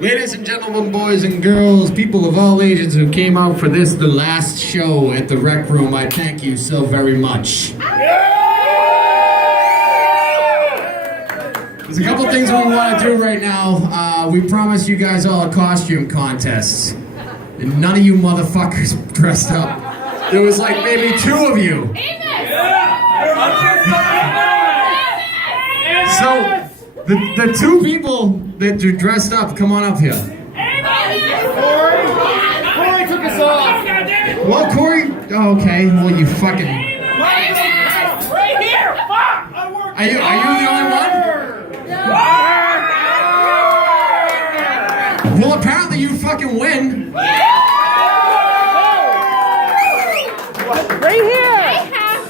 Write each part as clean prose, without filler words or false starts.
Ladies and gentlemen, boys and girls, people of all ages who came out for this, the last show at the Rec Room, I thank you so very much. There's a couple things we want to do right now. We promised you guys all a costume contest. And none of you motherfuckers dressed up. There was like maybe 2 of you. So, the 2 people that are dressed up, come on up here. Corey took us off. Well, Corey, oh, okay. Well, you fucking. Right here. Fuck. Are you the only one? Well, apparently you fucking win. Right here.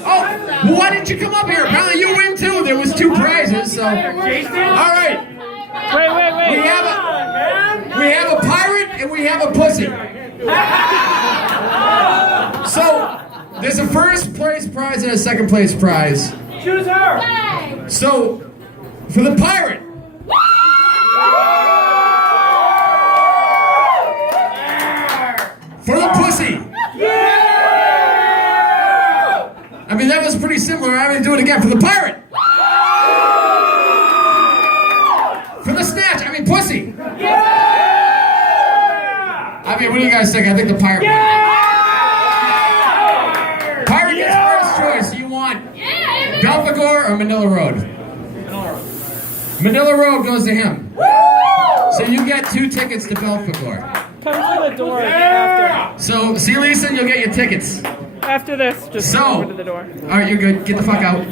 Oh, well, why didn't you come up here? Apparently you win too. There was 2 prizes, so. All right. Wait. We have a pirate and we have a pussy. So, there's a first place prize and a second place prize. Choose her. So, for the pirate. For the pussy. I mean, that was pretty similar. I'm going to do it again. For the pirate. For the snatch. I mean, pussy. I mean, what do you guys think? I think the pirate won. Pirate gets first choice. You want Belphegor or Manila Road? Manila Road goes to him. So you get 2 tickets to Belphegor. Come to the door after. So, see, Lisa, you'll get your tickets. After this, just come over to the door. Alright, you're good. Get the fuck out.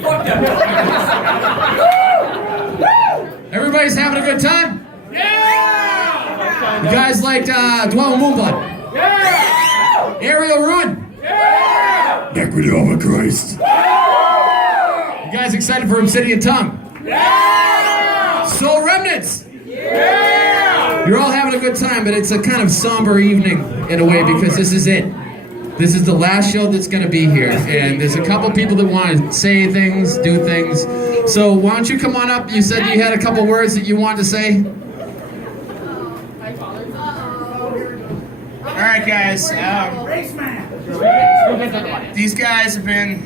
Everybody's having a good time? Yeah! You guys liked Dwell Moonblood? Yeah! Ariel Roon? Yeah! Necrodome of Christ? You guys excited for Obsidian Tongue? Yeah! Soul Remnants? Yeah! You're all having a good time, but it's a kind of somber evening in a way because this is it. This is the last show that's going to be here, and there's a couple people that want to say things, do things. So why don't you come on up? You said you had a couple words that you wanted to say. All right, guys. These guys have been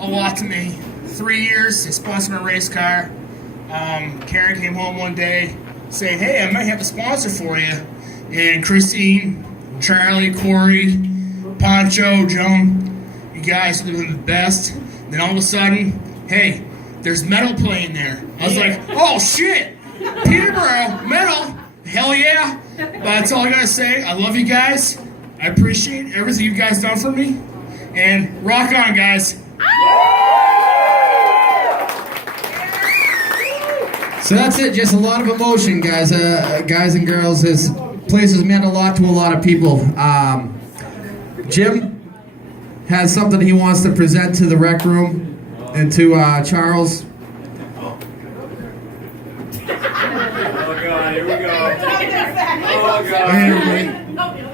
a lot to me. 3 years. They sponsored my race car. Karen came home one day saying, "Hey, I might have a sponsor for you." And Christine, Charlie, Corey, Poncho, Joan, you guys have been the best. Then all of a sudden, hey, there's metal playing there. I was like, oh shit, Peterborough, metal, hell yeah. But that's all I gotta say. I love you guys. I appreciate everything you guys done for me. And rock on, guys. So that's it, just a lot of emotion, guys. Guys and girls, this place has meant a lot to a lot of people. Jim has something he wants to present to the Rec Room and to Charles. Oh God, here we go. Oh God. Hey everybody.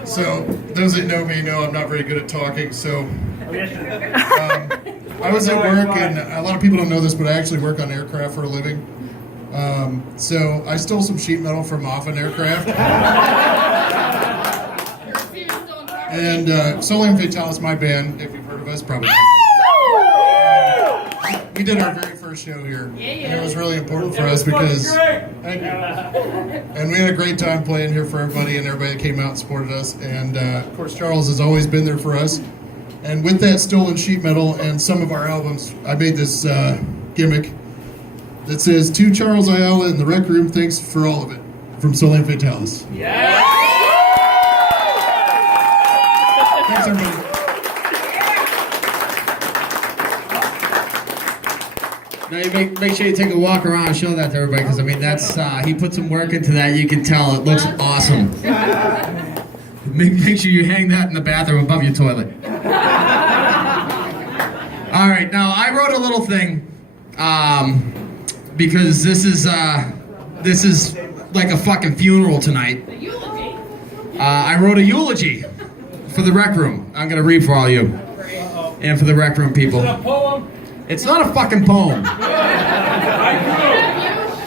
So, those that know me know I'm not very good at talking, so I was at work, and a lot of people don't know this, but I actually work on aircraft for a living. So I stole some sheet metal from off an aircraft. And Solium Fatalis, my band, if you've heard of us, probably. We did our very first show here, and it was really important for us because, thank you. And we had a great time playing here for everybody, and everybody that came out and supported us. And of course, Charles has always been there for us. And with that stolen sheet metal and some of our albums, I made this gimmick that says, "To Charles Ayala in the Rec Room, thanks for all of it," from Solium Fatalis. Yeah! Thanks, everybody. Now you make sure you take a walk around and show that to everybody, because I mean that's he put some work into that. You can tell it looks awesome. Make sure you hang that in the bathroom above your toilet. All right, now I wrote a little thing because this is like a fucking funeral tonight. I wrote a eulogy for the Rec Room. I'm gonna read for all you and for the Rec Room people. Is it a poem? It's not a fucking poem.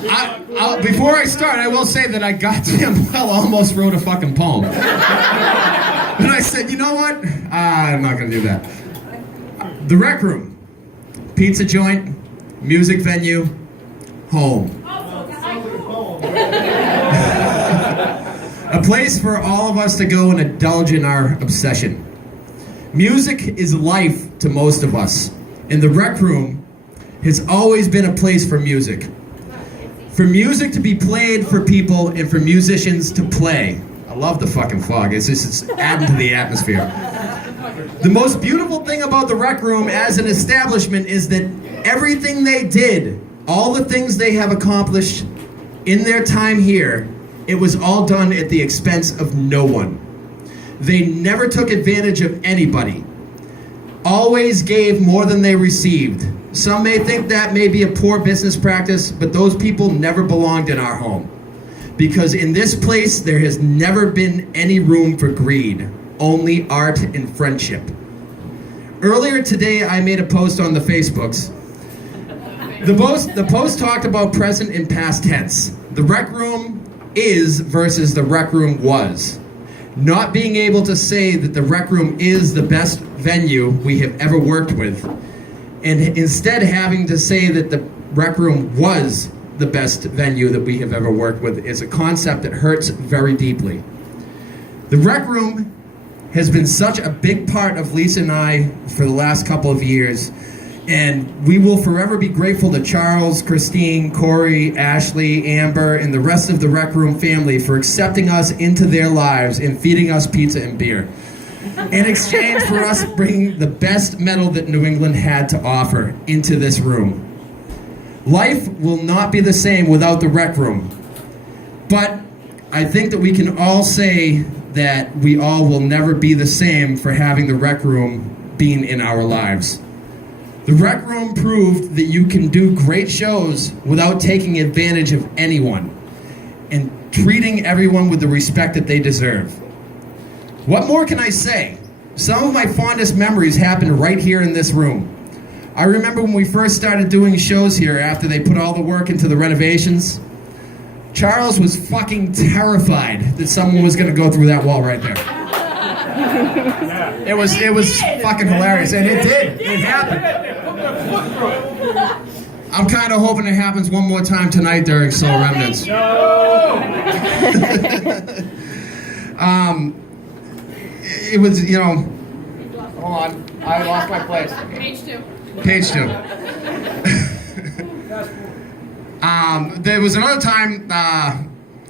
I Before I start, I will say that I goddamn well almost wrote a fucking poem. And I said, you know what? I'm not gonna do that. The Rec Room, pizza joint, music venue, home. A place for all of us to go and indulge in our obsession. Music is life to most of us, and the Rec Room has always been a place for music. For music to be played for people and for musicians to play. I love the fucking fog, it's adding to the atmosphere. The most beautiful thing about the Rec Room as an establishment is that everything they did, all the things they have accomplished in their time here, it was all done at the expense of no one. They never took advantage of anybody. Always gave more than they received. Some may think that may be a poor business practice, but those people never belonged in our home. Because in this place, there has never been any room for greed, only art and friendship. Earlier today, I made a post on the Facebooks. The post talked about present and past tense. The Rec Room is versus the Rec Room was. Not being able to say that the Rec Room is the best venue we have ever worked with, and instead having to say that the Rec Room was the best venue that we have ever worked with is a concept that hurts very deeply. The Rec Room has been such a big part of Lisa and I for the last couple of years, and we will forever be grateful to Charles, Christine, Corey, Ashley, Amber, and the rest of the Rec Room family for accepting us into their lives and feeding us pizza and beer, in exchange for us bringing the best metal that New England had to offer into this room. Life will not be the same without the Rec Room, but I think that we can all say that we all will never be the same for having the Rec Room being in our lives. The Rec Room proved that you can do great shows without taking advantage of anyone and treating everyone with the respect that they deserve. What more can I say? Some of my fondest memories happened right here in this room. I remember when we first started doing shows here after they put all the work into the renovations. Charles was fucking terrified that someone was gonna go through that wall right there. It was fucking hilarious, and it did. It happened. I'm kind of hoping it happens one more time tonight during Soul Remnants. It was, you know. Hold on, I lost my place. Page two. There was another time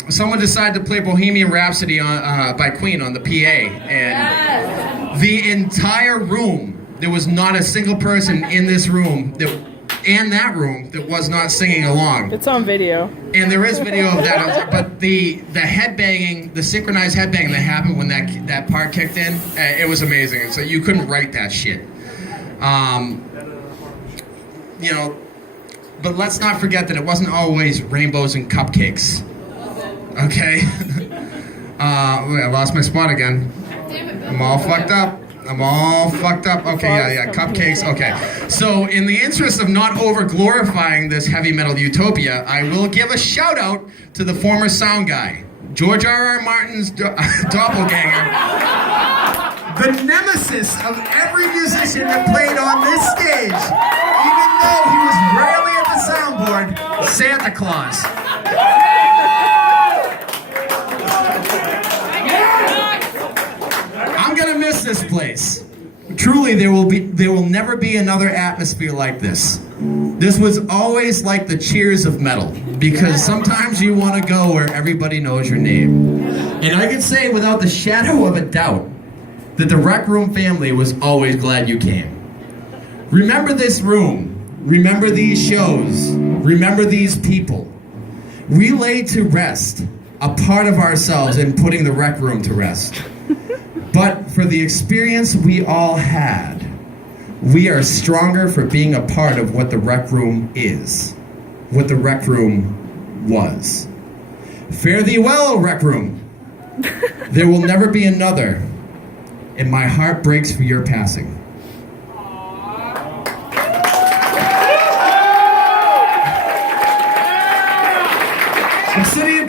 someone decided to play Bohemian Rhapsody by Queen on the PA, and the entire room, there was not a single person in this room that was not singing along. It's on video. And there is video of that, but the headbanging, the synchronized headbanging that happened when that part kicked in, it was amazing. So you couldn't write that shit. You know, but let's not forget that it wasn't always rainbows and cupcakes. Okay? I lost my spot again. I'm all fucked up. Okay, yeah, cupcakes, okay. So, in the interest of not over-glorifying this heavy metal utopia, I will give a shout-out to the former sound guy, George R.R. Martin's doppelganger, the nemesis of every musician that played on this stage, even though he was rarely at the soundboard, Santa Claus. I'm gonna miss this place. Truly, there will never be another atmosphere like this. This was always like the Cheers of metal, because sometimes you want to go where everybody knows your name. And I can say without the shadow of a doubt that the Rec Room family was always glad you came. Remember this room. Remember these shows. Remember these people. We lay to rest a part of ourselves in putting the Rec Room to rest. But for the experience we all had, we are stronger for being a part of what the Rec Room is, what the Rec Room was. Fare thee well, Rec Room. There will never be another, and my heart breaks for your passing. The city